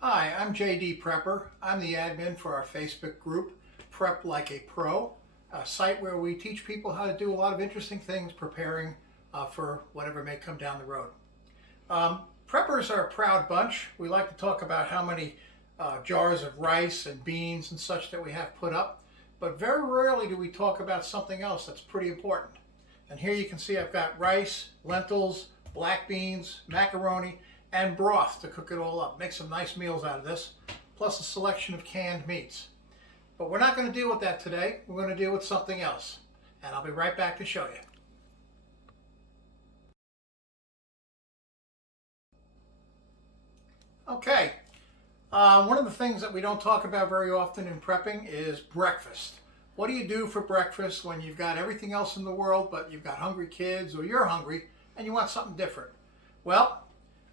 Hi, I'm JD Prepper. I'm the admin for our Facebook group, Prep Like a Pro, a site where we teach people how to do a lot of interesting things preparing for whatever may come down the road. Preppers are a proud bunch. We like to talk about how many jars of rice and beans and such that we have put up, but very rarely do we talk about something else that's pretty important. And here you can see I've got rice, lentils, black beans, macaroni, and broth to cook it all up. Make some nice meals out of this, plus a selection of canned meats. But we're not going to deal with that today. We're going to deal with something else. And I'll be right back to show you. Okay, one of the things that we don't talk about very often in prepping is breakfast. What do you do for breakfast when you've got everything else in the world, but you've got hungry kids or you're hungry and you want something different? Well,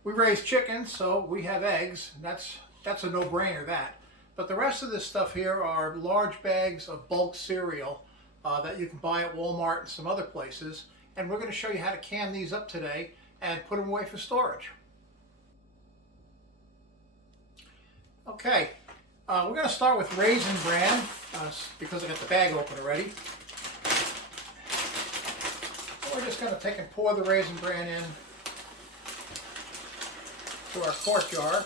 we raise chickens, so we have eggs. That's a no-brainer, that. But the rest of this stuff here are large bags of bulk cereal that you can buy at Walmart and some other places. And we're going to show you how to can these up today and put them away for storage. Okay, we're going to start with Raisin Bran because I got the bag open already. So we're just going to take and pour the Raisin Bran in to our quart jar.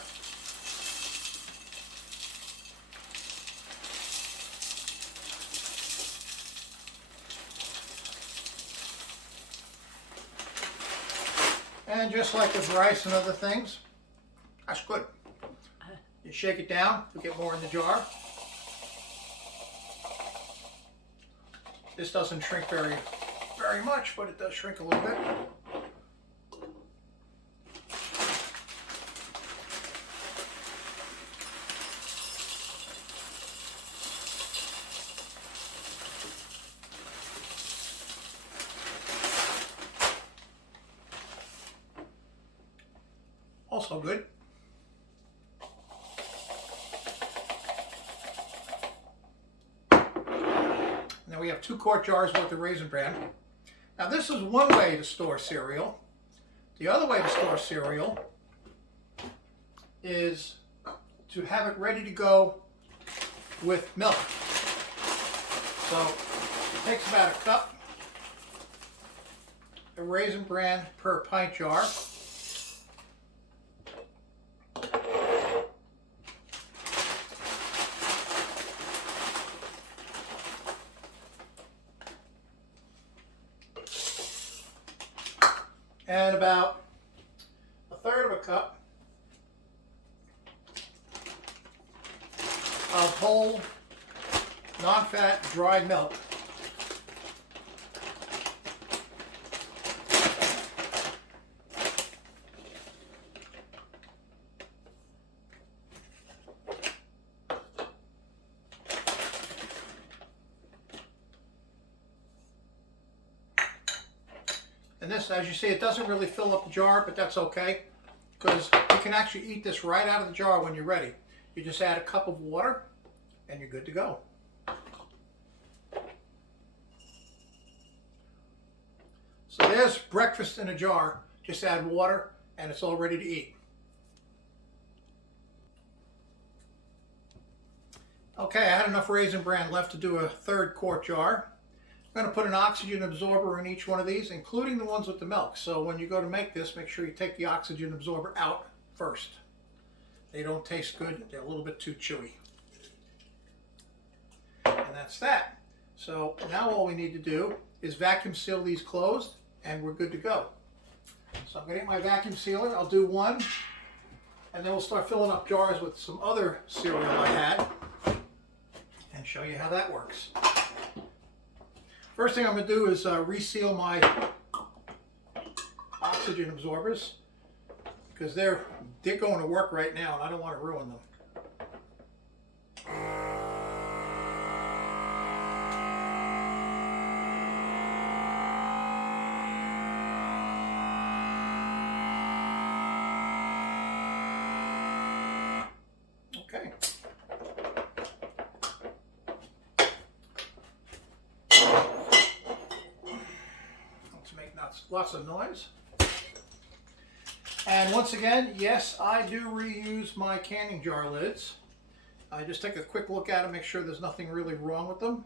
And just like with rice and other things, that's good. You shake it down to get more in the jar. This doesn't shrink very much, but it does shrink a little bit. Also good. Now we have 2 quart jars worth of Raisin Bran. Now this is one way to store cereal. The other way to store cereal is to have it ready to go with milk. So it takes about a cup of Raisin Bran per pint jar. And about a third of a cup of whole, non-fat, dry milk. And this, as you see, it doesn't really fill up the jar, but that's okay, because you can actually eat this right out of the jar when you're ready. You just add a cup of water, and you're good to go. So there's breakfast in a jar. Just add water, and it's all ready to eat. Okay, I had enough Raisin Bran left to do a 3rd quart jar. I'm going to put an oxygen absorber in each one of these, including the ones with the milk. So when you go to make this, make sure you take the oxygen absorber out first. They don't taste good. They're a little bit too chewy. And that's that. So now all we need to do is vacuum seal these closed, and we're good to go. So I'm going to get my vacuum sealer. I'll do one, and then we'll start filling up jars with some other cereal I had and show you how that works. First thing I'm going to do is reseal my oxygen absorbers, because they're going to work right now and I don't want to ruin them. Okay. Let's make lots of noise. And once again, yes, I do reuse my canning jar lids. I just take a quick look at them, make sure there's nothing really wrong with them.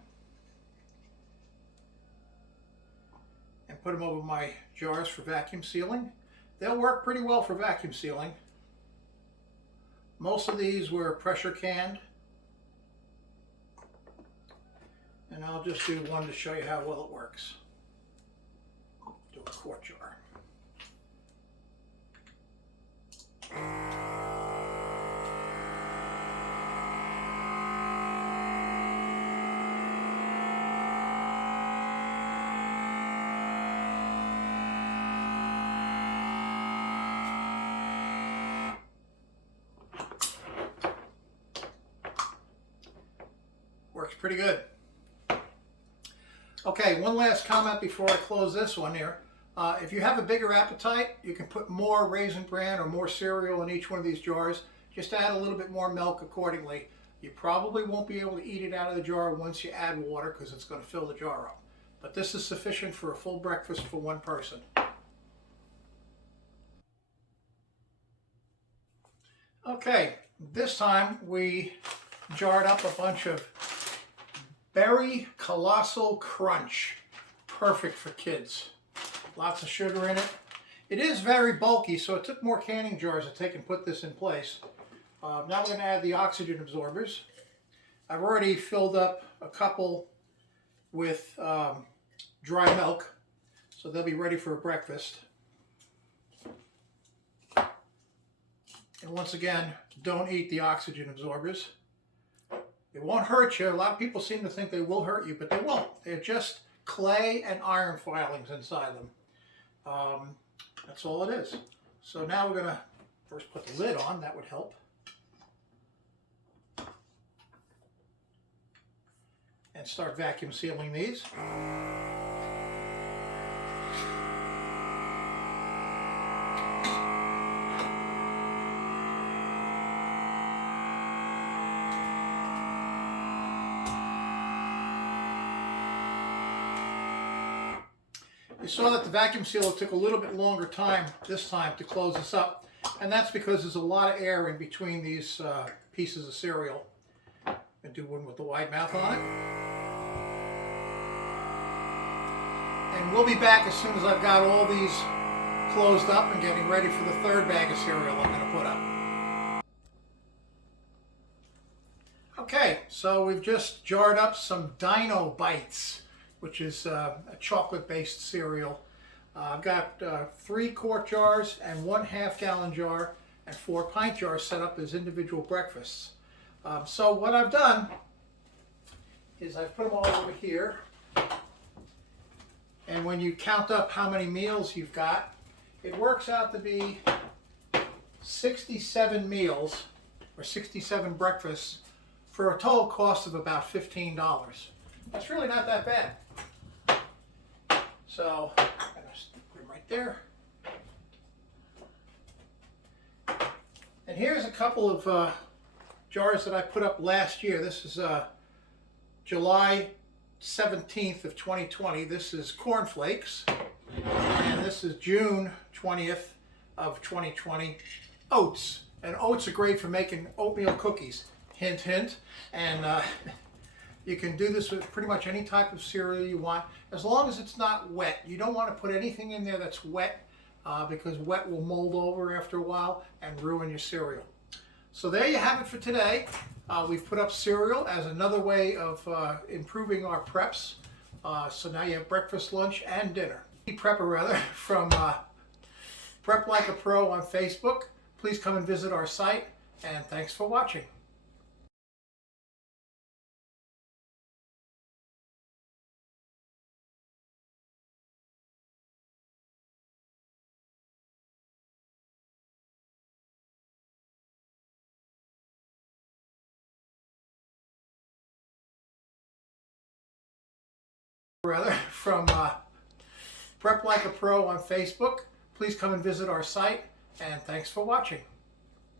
And put them over my jars for vacuum sealing. They'll work pretty well for vacuum sealing. Most of these were pressure canned. And I'll just do one to show you how well it works. Do a quart jar. Works pretty good. Okay, one last comment before I close this one here. If you have a bigger appetite, you can put more Raisin Bran or more cereal in each one of these jars. Just add a little bit more milk accordingly. You probably won't be able to eat it out of the jar once you add water because it's going to fill the jar up. But this is sufficient for a full breakfast for one person. Okay, this time we jarred up a bunch of Berry Colossal Crunch. Perfect for kids. Lots of sugar in it. It is very bulky, so it took more canning jars to take and put this in place. Now we're going to add the oxygen absorbers. I've already filled up a couple with dry milk, so they'll be ready for breakfast. And once again, don't eat the oxygen absorbers. It won't hurt you. A lot of people seem to think they will hurt you, but they won't. They're just clay and iron filings inside them. That's all it is. So now we're going to first put the lid on. That would help. And start vacuum sealing these. You saw that the vacuum sealer took a little bit longer time this time to close this up, and that's because there's a lot of air in between these pieces of cereal. I'm going to do one with the wide mouth on it. And we'll be back as soon as I've got all these closed up and getting ready for the third bag of cereal I'm going to put up. Okay, so we've just jarred up some Dino Bites, which is a chocolate-based cereal. I've got 3 quart jars and 1 half-gallon jar and 4 pint jars set up as individual breakfasts. So what I've done is I've put them all over here. And when you count up how many meals you've got, it works out to be 67 meals or 67 breakfasts for a total cost of about $15. That's really not that bad. So I'm going to put them right there. And here's a couple of jars that I put up last year. This is July 17th of 2020. This is corn flakes. And this is June 20th of 2020, oats. And oats are great for making oatmeal cookies. Hint, hint. And you can do this with pretty much any type of cereal you want, as long as it's not wet. You don't want to put anything in there that's wet because wet will mold over after a while and ruin your cereal. So there you have it for today. We've put up cereal as another way of improving our preps. So now you have breakfast, lunch, and dinner. Prepper rather, from Prep Like a Pro on Facebook. Please come and visit our site, and thanks for watching. From Prep Like a Pro on Facebook. Please come and visit our site, and thanks for watching.